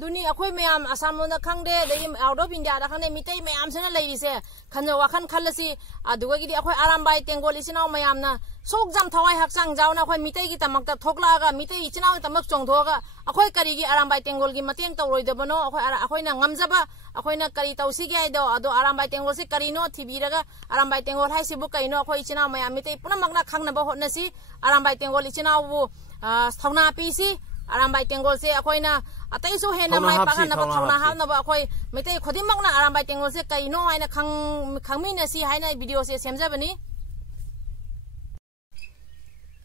दुनी अखोई मयाम आसाम लोना खंगदे दई आउट ऑफ इंडिया दा खंगदे मितई मयाम सेना लेरिसे खनो वाखन खलसी अदुगि अखोई आरामबाई टेंगोल इचिनाव मयामना सोक जाम थवाई हक्सांग जावना अखोई मितई की तमकता थोकलागा मितई इचिनाव तमक चोंगथोगा अखोई करीगी आरामबाई टेंगोल की मतेंग तौरोइदबनो अखोइना ngamjaba अखोइना करी तौसिगे आइदो अदो आरामबाई टेंगोल से करीनो थिबिरगा आरामबाई टेंगोल हाइसिबु कइनो अखोई इचिनाव मयाम मितई पुनमकना खंगनबा होटनसी आरामबाई टेंगोल इचिनाव बु थौना पीसी आरामबाई टेंगोल से अखोइना अतैसो हेना माइ पागनबा थौना हाबनबा अखोई मितै खुदिमकना आरामबाई टेंगोल से कइनो हाइना खंगमिनसी हाइना वीडियो से सेमजबनी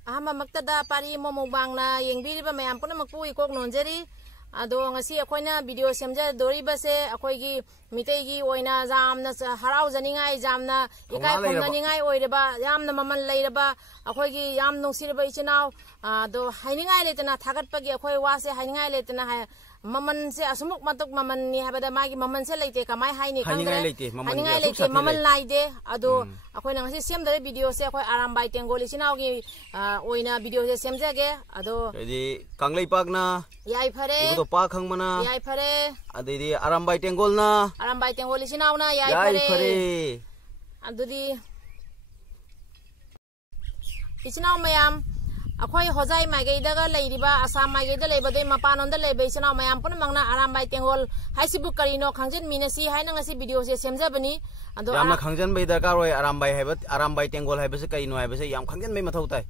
अहम मक्तदा पारी मोमोबांगना येंगबिरिबा मयाम पुनमकपु इकोक नोंजरी अदो ngasi अखोइना वीडियो सेमजा दोरिबसे अखोइगी मितैगी ओइना जामना हराव जनिंगाई जामना इकाय खोमनिंगाई ओइरबा यामना ममन लैरबा अखोइगी याम नुंसिरबा इचनाव अदो हाइनिंगाई लेतना थागतपगी अखोइ वासे हाइनिंगाई लेतना ममन से असमुक मतुक ममन नि हाबदा मागी ममन से लेते कमाई हाइनि खंगरे हाइनिंगाई लेते ममन लाइदे अदो अखोइना ngasi सेमदरे वीडियो से अखोइ आरामबाई टेंगोल इचनावगी ओइना वीडियो से सेमजागे अदो एदि कांगलै पाकना याई फरे इबो पा खंगमना याई फरे अदेदि आरामबाई टेंगोल ना आरामबाई टेंगोल इचिनावना याई फरे अदुदी इचिनाव मयाम अखोई होजाई माइगैदगा लैरिबा आसाम माइगैदा लैबदे मपानोंदा लैबे इचिनाव मयाम पुनमंगना आरामबाई टेंगोल हाइसिबु करिनो खंजन मिनसी हाइना ngasi वीडियो से सेमजाबनी अदो यामना खंजन बै दरकार होय आरामबाई टेंगोल हाइबसे करिनो हाइबसे याम खंजन बै मथौ ताई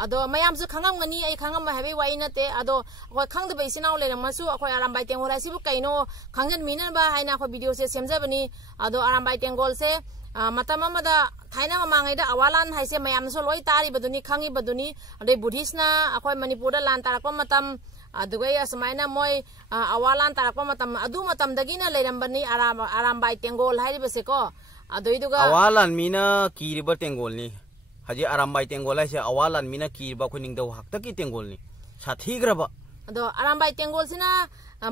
अदो मयाम सु खंगमगनी आई खंगम हाइबे वाई नते अदो अखोई खंगदबा इचिनाव लेरमसु अखोई आरामबाई टेंगोल हाइसिबु कइनो खंजन मिनबा हाइना अखोई वीडियो से सेमजाबनी अदो आरामबाई टेंगोल से मतम अमदा थाइना ममांगैदा अवालान हाइसे मयामसो लोई तारिबदुनी खंगिबदुनी अदे बुद्धिस्टना अखोई मणिपुरदा लान तारकप मतम अदुगै असमाइना मोय अवालान तारकप मतम अदु मतमदगिना लेरमबनी आरामबाई टेंगोल हाइरिबसे को अदुइदुगा अवालान मीना कीरिबा टेंगोलनी हजे आरामबाई टेंगोल हाइसे अवालान मीना कीरिबा खुनिंगदौ हक्तकी टेंगोलनी साथीग्रबा अदो आरामबाई टेंगोल सिना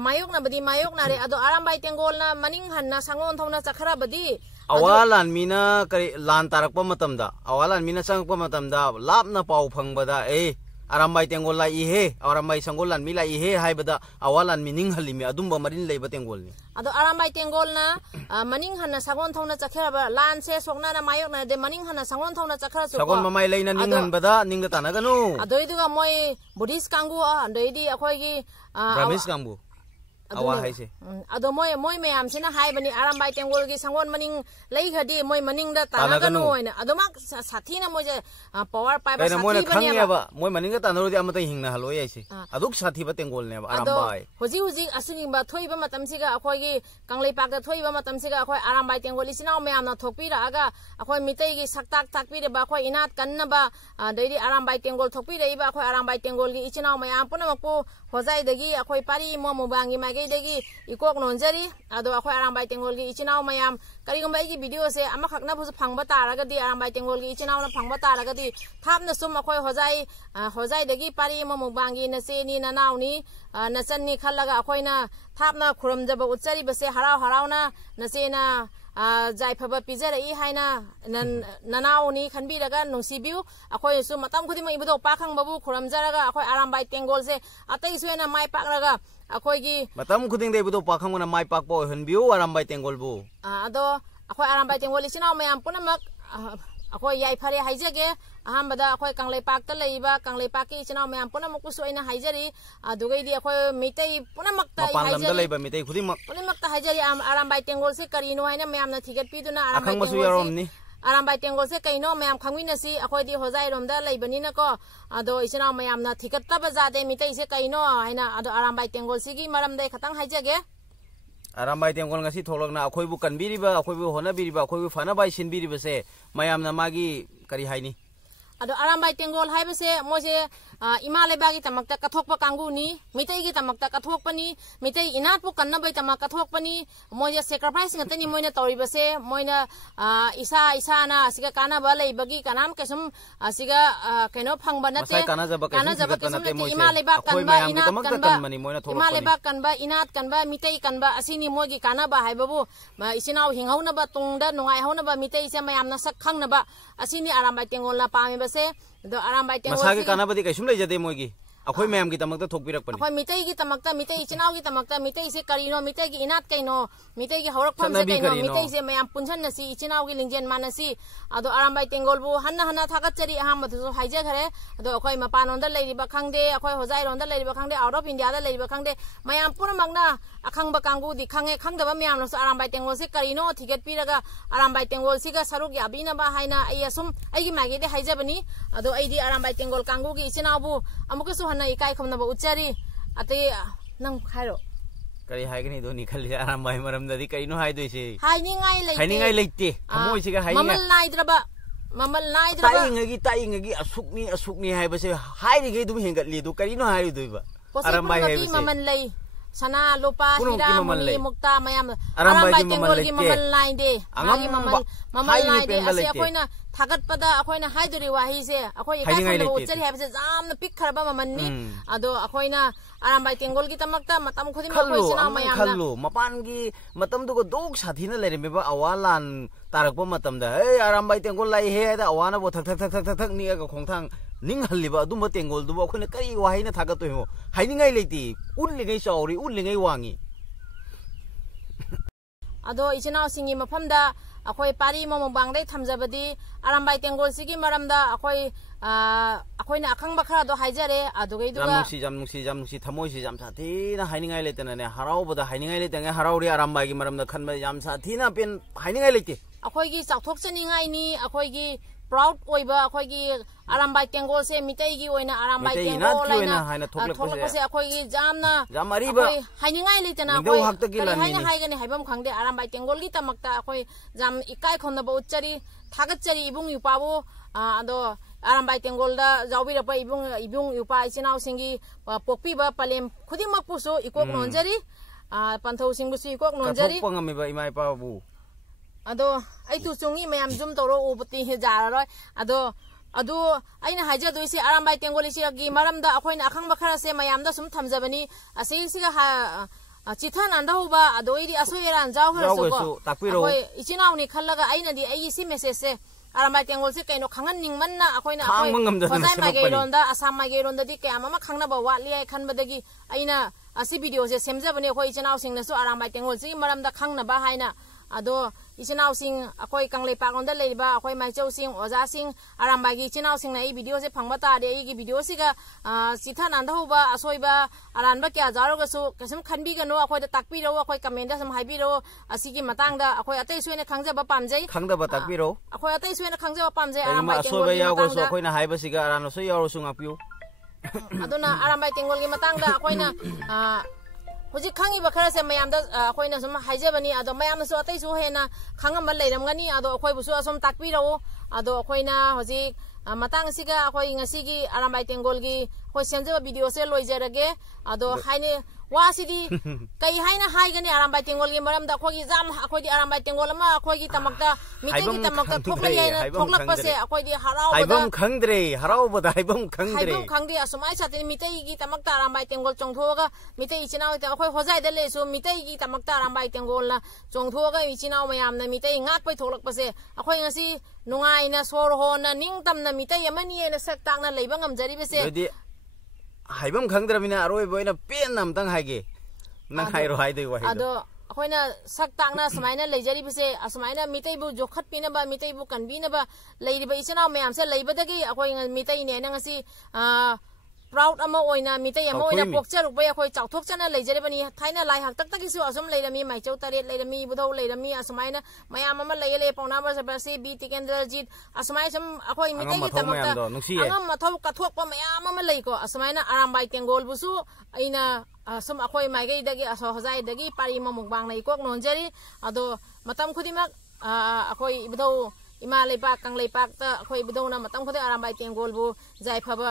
मायोकनाबदी मायोकनारे अदो आरामबाई टेंगोलना मनिंग हन्ना सांगोन थौना चखराबदी अवालान मीना करी लान तारकपा मतमदा अवालान मीना चंगपा मतमदा लापना पाउ फंगबदा आरामबाई टेंगोल ला इहे आरामबाई संगोल लान मिला इहे हाइबदा अवालान मीनिंग हलिमी अदुंबा मरिन लेबा टेंगोलनी अदो आरामबाई टेंगोलना मनिंग हन्ना सांगोन थौना चखराबा लान से सोकना मायोकना दे मनिंग हन्ना सांगोन थौना चखरा सु सगोन ममाई लेना निंग हनबदा निंग तानागनु अदोइदुगा मोय बुद्धिस्ट कांगु अदोइदी अखोइगी ब्राह्मण कांगु अवा हाइसे अदो मोय मयाम सिना हाइबनी आरामबाई टेंगोल की संगोन मनिंग लैखदी मोय मनिंग दा तानागनु होइना अदो मा साथीना मोय पावर पाइबा साथी मोय खंगेबा मोय मनिंग तानरोदि अमता हिंगना हलोय आइसे अदुक साथी बा टेंगोल ने आरामबाई होजी असिनिबा थोइबा मतमसिगा अखोइगी कांगलै पाकदा थोइबा मतमसिगा अखोइ आरामबाई टेंगोल इसिनाव मयामना थोकपिरागा अखोइ मितैगी सक्ताक ताकपिरेबा अखोइ इनात कन्नबा दैदि आरामबाई टेंगोल थोकपिरेबा अखोइ आरामबाई टेंगोल की इचिनाव मयाम पुनमकपु होजाइदगी अखोइ पारी मोमोबांगी माइगैदगी इकोक नोंजरी अदो अखोइ आरामबाई टेंगोल की इचिनाव मयाम करिगुंबा आइगी वीडियो से अमखकना बुज फंगबा तारगदी आरामबाई टेंगोल की इचिनावना फंगबा तारगदी थापना सुम अखोइ होजाइदगी पारी मोमोबांगी नसेनी ननावनी नचन्नी खल्लगा अखोइना थापना खुरमजबा उच्चरिबसे हराव हरावना नसेना जायफबा पिजरई हाइना ननावनी खनबिरगा नुंसिबिउ अखोइसु मतम खुदिमा इबदो पाखंगबबु खुरमजरगा अखोइ आरामबाई टेंगोल से अतैसुएना माइ पाकरगा अखोइगी मतम खुदिंग देबदो पाखंगना माइ पाकपो हनबिउ आरामबाई टेंगोलबु अदो अखोइ आरामबाई टेंगोल इसिनाव मयाम पुनमक अखोइ याइ फरे हाइजगे अहमदा अखोइ कांगलै पाकता लैबा कांगलै पाकी इचिनाव मयाम पुनमकुसु अइना हाइजरी अदुगैदी अखोइ मितै पुनमकता हाइजरी लैबा मितै खुदिमक पुनमकता हाइजरी आरामबाई टेंगोल से करिनो हाइना मयामना थिगत पिदुना आरामबाई टेंगोल से कइनो मयाम खंगमिनसी अखोइदी होजाइ रोमदा लैबनिना को अदो इचिनाव मयामना थिगतबा जादे मितै से कइनो हाइना अदो आरामबाई टेंगोल सिगी मरमदै खतंग हाइजगे आरामबाई टेंगोल ngasi थोलगना अखोइबु कनबिरिबा अखोइबु होनाबिरिबा अखोइबु फानाबाई सिनबिरिबसे मयामना मागी करी हाइनी अदो आरामबाई टेंगोल हाइबसे मोजे इमा लेबागी तमकता कथोकपा कांगुनी मितैगी तमकता कथोकपनी मितै इनातपु कन्नबै तमक कथोकपनी मोजे सेक्रिफाइस ngतनी मोइना तौरिबसे मोइना इसाना असिगा कानाबा लैबगी कानाम केसुम असिगा केनो फंगबा नते कानाजबा केसुम इमा लेबा कनबा इनात कनबा मितै कनबा असिनी मोगी कानाबा हाइबबु इसिनाव हिंगौनबा तुंगदा नुंगाइ हौनबा मितै से मयामना सक खंगनबा असिनी आरामबाई टेंगोलना पामेबसे दो आरामबाई टेंगोल मसागे कानाबदी कैसुम लैजदे मोगी अखोई मैम की तमकता थोकपिरकपनि अखोई मितई की तमकता मितई चिनाव की तमकता मितई से करीनो मितई की इनात कइनो मितई की हौरकफम से कइनो मितई से मयाम पुनसन्नसी चिनाव की लिंजेन मानसी अदो आरामबाई तेंगोलबु हन्ना हन्ना थागतचरी अहामदसु हाइजखरे अदो अखोई मपानोंदा लेरिबा खंगदे अखोई होजाइरोंदा लेरिबा खंगदे आउट ऑफ इंडिया दा लेरिबा खंगदे मयाम पुरमगना अखंगबा कांगुदी खंगे खंगदबा मयामनसु आरामबाई तेंगोल से करीनो थिगत पिरगा आरामबाई तेंगोल सिगा सरुक याबिनबा हाइना आई असुम आइगी मागेदे हाइजबनी अदो आइदी आरामबाई तेंगोल कांगुगी इचिनावबु अमुकसु हन्ना इकाई खमनबा उच्चारी अते नंग खाइरो करी हाइगनी दो निकल आरामबाई मरमददी कइनो हाइदोइसे हाइनिंगाई लेते थमोइसिगा हाइनिंगा ममल नाइद्रबा ताइंगगी असुकनी हाइबसे हाइरिगै दुम हेंगतली दु करिनो हाइदोइबा आरामबाई हाइबसे ममन लई सना लोपा हीरा मुनी मुक्ता मयाम आरामबाई तेंगोल की ममल नाइदे आगी ममल नाइदे असे अखोइना थागतपदा अखोइना हाइदोरि वाही से अखोइ इकाखन उच्चरी हाइबसे जामना पिखरबा ममननी अदो अखोइना आरामबाई तेंगोल की तमक्ता मतम खुदिम अखोइ सिना मयाम खल्लो मपान की मतम दुगो दोग साथीना लेरेमेबा अवालान तारकपा मतमदा ए आरामबाई तेंगोल लाई हे दा अवाना बो थक थक थक थक निगा खोंथांग निंगहल्लिबा अदुम तेंगोल दुबो अखोइना करी वाहीना थागतोइमो हाइनिंगाई लेती उनलिंगै चाउरी उनलिंगै वांगी अदो इचनाव सिंगी मफमदा अखोई पारी मोमबांगदै थमजबदी आरामबाई तेंगोल सिगी मरमदा अखोइना अखंबा खरा दो हाइजरे अदुगैदुगा जामनुसी थमोइसि जाम साथीना हाइनिंगाई लेतनाने हराउबदा हाइनिंगाई लेतंगे हराउरी आरामबाई की मरमदा खनबा जाम साथीना पेन हाइनिंगाई लेते अखोइगी चाउथोकचनिंगाइनी अखोइगी प्राउड ओइबा अखोइगी आरामबाई तेंगोल से मितैगी ओइना आरामबाई तेंगोल लाइना थोलकपसे अखोइगी जामना जामरीबा हाइनिंगाई लेतना अखोइ हाइना हाइगनि हाइबम खंगदे आरामबाई तेंगोल की तमक्ता अखोइ जाम इकाई खनबा उच्चरी थागतचरी इबुंग युपाबो अदो आरामबाई तेंगोल दा जाउबिरपा इबुंग युपा इचिनाव सिंगी पोकपीबा पलेम खुदिमकपुसु इकोक नोंजरी पंथौ सिंगुसु इकोक नोंजरी कथोकपंगमिबा इमा इपाबु अदो आई तु चुंगी मयाम जुम तौरो उबती हे जाररोय अदो आइना हाइजदोइसे आरामबाई तेंगोल इसिगी मरमदा अखोइना अखंबा खरासे मयामदा सुम थमजबनी असिसिगा चिथा नांदाहुबा अदोइदी असोयरान जावहरसुको अखोइ इचिनावनि खल्लगा आइनादी आई सी मेसेज से आरामबाई तेंगोल से कइनो खंगन निंगमन्ना अखोइना होजाइ माइगैरोंदा आसाम माइगैरोंदादी कयामा खंगनाबा वाटली आइ खनबदगी आइना असि वीडियो से सेमजबनी अखोइ इचिनाव सिंगनसु आरामबाई तेंगोल सिगी मरमदा खंगनबा हाइना अदो इचिनाव सिंग अखोइ कांगलेपाकोंदा लेरिबा अखोइ माइचौ सिंग ओजा सिंग आरामबाई इचिनाव सिंगना ई वीडियो से फंगबा तादे ई वीडियो सिगा चिथा नांदाहुबा असोइबा अरानबा क्या जारोगसु कसम खनबिगनो अखोइदा ताकपिरो अखोइ कमेंट सम हाइबिरो असिगी मतांगदा अखोइ अतै सुइना खंगजबा पामजै खंगदबा ताकपिरो अखोइ अतै सुइना खंगजबा पामजै आरामबाई तेंगोल असोइबा यागोसु अखोइना हाइबसिगा अरानसु यावरसु ngapiu अदुना आरामबाई तेंगोल की मतांगदा अखोइना हुजिक खंगिबा खरासे मयामदा अखोइना सम हाइजबनी अदो मयामसु अतैसु हेना खंगम लेरमगनी अदो अखोइबुसु असम ताकपिरो अदो अखोइना हुजिक मतंग सिगा अखोइ ngasiगी आरामबाई तेंगोल की अखोइ सेमजबा वीडियो से लोइजरगे अदो हाइने वासिदी कई हाइना हाइगनी आरामबाई तेंगोल की मरमदा अखोइगी जाम अखोइदी आरामबाई तेंगोल अमा अखोइगी तमकता मितेगी तमकता थोकलायना थोकलकपसे अखोइदी हराउबदा हाइबम खंगद्रे हराउबदा हाइबम खंगदे असुमाइ साथे मितेगी तमकता आरामबाई तेंगोल चोंथोगा मिते इचिनाव ते अखोइ होजाइदा लेसु मितेगी तमकता आरामबाई तेंगोलना चोंथोगा इचिनाव मयामना मिते ngakpai थोकलकपसे अखोइ ngasi नुंगाइना सोर होना निंगतमना मिते यमनियेना सकतांगना लेबा ngamjariबसे हाइबम खंगद्रबिना अरोइबोइना पेन नमतंग हाइगे नंग हाइरो हाइदै वाहि अदो अखोइना सकतांगना समाइना लेजरिबसे असमाइना मितैबु जोखत पिनबा मितैबु कनबिनबा लेरिबा इचनाव मयामसे लेबदगी अखोइ मितैने नंगसी प्राउड अमा ओइना मितै अमा ओइना पोक्चरुबय अखोइ चाउथोकचना लेजरिबनी थाइना लाइ हक्तक्तगिसु Assam Laramie माइचौ Taret Laramie बुधौ Laramie असमाइना मयाम अमा लेयले पौनाबा सबसे बी टिकेंद्रजीत असमाइ सम अखोइ मितैगी तमक्ता अंगम मथौ कथोकपा मयाम अमा लेको असमाइना आरामबाई तेंगोल बुसु अइना सम अखोइ माइगैदगी असो हजाइदगी पारि ममुकबांगना इकोक नोंजरी अदो मतम खुदिमक अखोइ बुधौ इमा लेपाक कांगलेपाक अखोइ बुधौना मतम खुदे आरामबाई तेंगोलबु जायफबा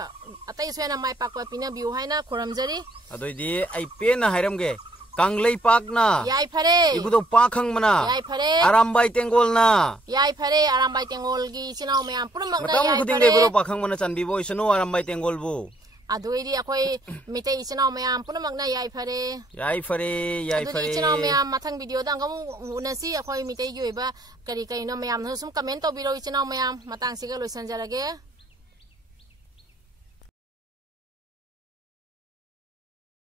अतै सोयना माइपाकवा पिना बिउ हाइना खुरमजरी अदोइदि आई पेन हाइरमगे कांगलेपाकना याय फरे इबुदो पाखंगमना याय फरे आरामबाई तेंगोलना याय फरे आरामबाई तेंगोलगी चिनाव मयाम पुरमगना मतम खुदिंग लेबुदो पाखंगमना चानबिबो इसनो आरामबाई तेंगोलबु अदोइदी अखोइ मितै इचनाव मयाम पुनमगना याय फरे इचनाव मयाम मथंग वीडियो दंगम उनसी अखोइ मितै गी ओइबा करी करिनो मयाम सम कमेंट तोबिरो इचनाव मयाम मतंग सिगा लोइसनजरगे।